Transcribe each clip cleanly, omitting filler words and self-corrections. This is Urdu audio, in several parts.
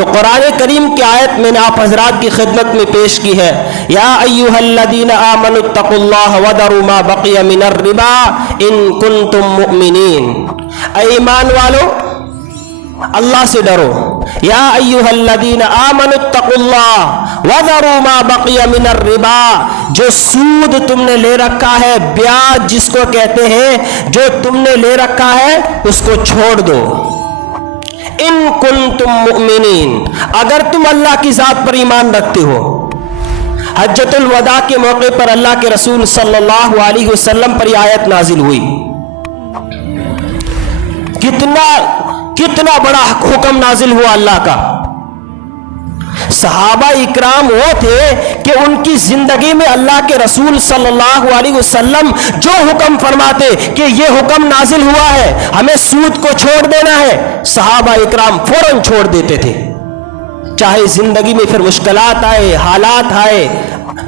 تو قرآن کریم کی آیت میں نے آپ حضرات کی خدمت میں پیش کی ہے، یا ایھا الذین آمنوا اتقوا اللہ وذروا ما بقی من الربا ان کنتم مؤمنین، اے ایمان والو اللہ سے ڈرو، یا ایھا الذین آمنوا اتقوا اللہ وذروا ما بقی من الربا، جو سود تم نے لے رکھا ہے، بیاج جس کو کہتے ہیں، جو تم نے لے رکھا ہے اس کو چھوڑ دو، ان کنتم مؤمنین، اگر تم اللہ کی ذات پر ایمان رکھتے ہو۔ حجۃ الوداع کے موقع پر اللہ کے رسول صلی اللہ علیہ وسلم پر یہ آیت نازل ہوئی۔ کتنا بڑا حکم نازل ہوا اللہ کا۔ صحابہ اکرام وہ تھے کہ ان کی زندگی میں اللہ کے رسول صلی اللہ علیہ وسلم جو حکم فرماتے کہ یہ حکم نازل ہوا ہے، ہمیں سود کو چھوڑ دینا ہے، صحابہ اکرام فوراً چھوڑ دیتے تھے، چاہے زندگی میں پھر مشکلات آئے، حالات آئے،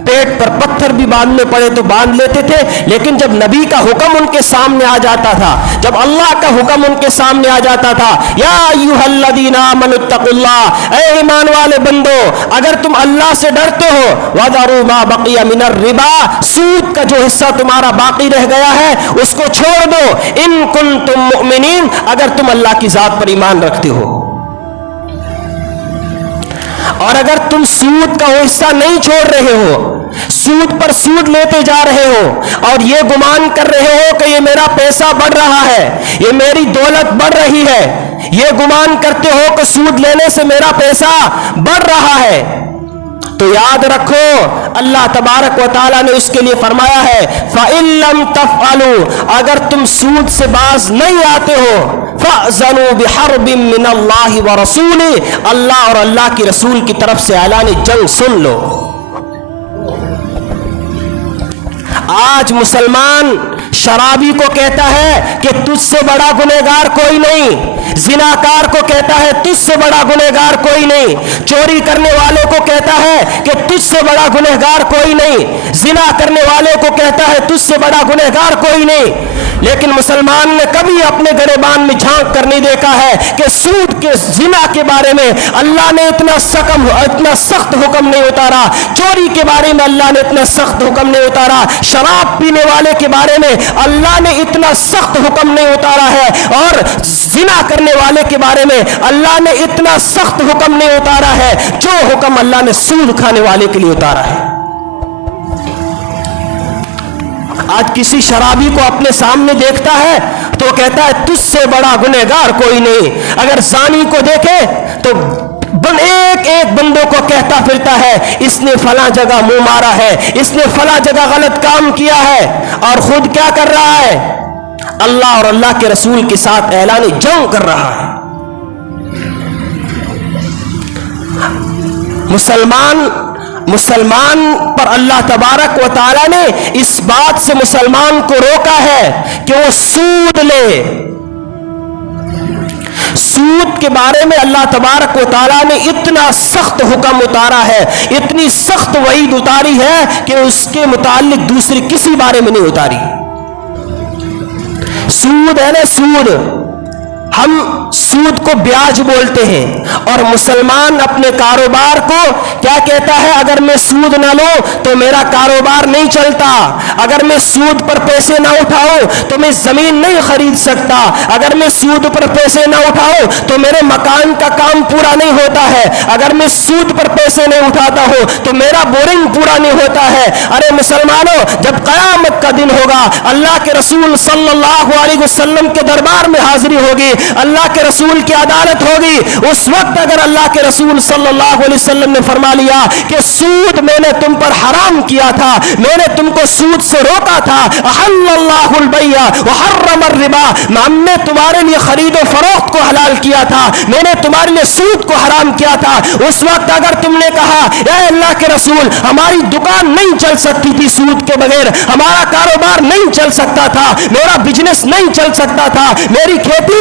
پیٹ پر پتھر بھی باندھنے پڑے تو باندھ لیتے تھے، لیکن جب نبی کا حکم ان کے سامنے آ جاتا تھا، جب اللہ کا حکم ان کے سامنے آ جاتا تھا، یا ایھا الذین آمنوا اتقوا اللہ، اے ایمان والے بندو اگر تم اللہ سے ڈرتے ہو، وذروا ما بقی من الربا، سود کا جو حصہ تمہارا باقی رہ گیا ہے اس کو چھوڑ دو، ان کنتم مؤمنین، اگر تم اللہ کی ذات پر ایمان رکھتے ہو۔ اور اگر تم سود کا وہ حصہ نہیں چھوڑ رہے ہو، سود پر سود لیتے جا رہے ہو اور یہ گمان کر رہے ہو کہ یہ میرا پیسہ بڑھ رہا ہے، یہ میری دولت بڑھ رہی ہے، یہ گمان کرتے ہو کہ سود لینے سے میرا پیسہ بڑھ رہا ہے، تو یاد رکھو اللہ تبارک و تعالیٰ نے اس کے لیے فرمایا ہے فَإِن لَّمْ تَفْعَلُوا، اگر تم سود سے باز نہیں آتے ہو، فَأْذَنُوا بِحَرْبٍ مِّنَ اللَّهِ وَرَسُولِهِ، اللہ اور اللہ کی رسول کی طرف سے اعلان جنگ سن لو۔ آج مسلمان شرابی کو کہتا ہے کہ تجھ سے بڑا گنہگار کوئی نہیں، زناکار کو کہتا ہے تجھ سے بڑا گنہگار کوئی نہیں، چوری کرنے والے کو کہتا ہے کہ تجھ سے بڑا گنہگار کوئی نہیں، زنا کرنے والے کو کہتا ہے تجھ سے بڑا گنہگار کوئی نہیں، لیکن مسلمان نے کبھی اپنے گریبان میں جھانک کر نہیں دیکھا ہے کہ سود کے زنا کے بارے میں اللہ نے اتنا سخت حکم نہیں اتارا، چوری کے بارے میں اللہ نے اتنا سخت حکم نہیں اتارا، شراب پینے والے کے بارے میں اللہ نے اتنا سخت حکم نہیں اتارا ہے، اور زنا کرنے والے کے بارے میں اللہ نے اتنا سخت حکم نہیں اتارا ہے جو حکم اللہ نے سود کھانے والے کے لیے اتارا ہے۔ آج کسی شرابی کو اپنے سامنے دیکھتا ہے تو کہتا ہے تجھ سے بڑا گنہگار کوئی نہیں، اگر زانی کو دیکھے تو ایک ایک بندوں کو کہتا پھرتا ہے اس نے فلاں جگہ منہ مارا ہے، اس نے فلاں جگہ غلط کام کیا ہے، اور خود کیا کر رہا ہے؟ اللہ اور اللہ کے رسول کے ساتھ اعلان جنگ کر رہا ہے۔ مسلمان پر اللہ تبارک و تعالی نے اس بات سے مسلمان کو روکا ہے کہ وہ سود لے۔ سود کے بارے میں اللہ تبارک و تعالیٰ نے اتنا سخت حکم اتارا ہے، اتنی سخت وعید اتاری ہے کہ اس کے متعلق دوسری کسی بارے میں نہیں اتاری۔ سود ہے نا، سود، ہم سود کو بیاج بولتے ہیں، اور مسلمان اپنے کاروبار کو کیا کہتا ہے؟ اگر میں سود نہ لوں تو میرا کاروبار نہیں چلتا، اگر میں سود پر پیسے نہ اٹھاؤں تو میں زمین نہیں خرید سکتا، اگر میں سود پر پیسے نہ اٹھاؤں تو میرے مکان کا کام پورا نہیں ہوتا ہے، اگر میں سود پر پیسے نہیں اٹھاتا ہوں تو میرا بورنگ پورا نہیں ہوتا ہے۔ ارے مسلمانوں، جب قیامت کا دن ہوگا، اللہ کے رسول صلی اللہ علیہ وسلم کے دربار میں حاضری ہوگی، اللہ کے رسول کی عدالت ہوگی، اس وقت اگر اللہ کے رسول صلی اللہ علیہ وسلم نے فرما لیا کہ سود میں نے تم پر حرام کیا تھا، میں نے تم کو سود سے روکا تھا، احل اللہ البیع وحرم الربا، ہم نے تمہارے لیے خرید و فروخت کو حلال کیا تھا، میں نے تمہارے لیے سود کو حرام کیا تھا، اس وقت اگر تم نے کہا اے اللہ کے رسول ہماری دکان نہیں چل سکتی تھی سود کے بغیر، ہمارا کاروبار نہیں چل سکتا تھا، میرا بزنس نہیں چل سکتا تھا، میری کھیتی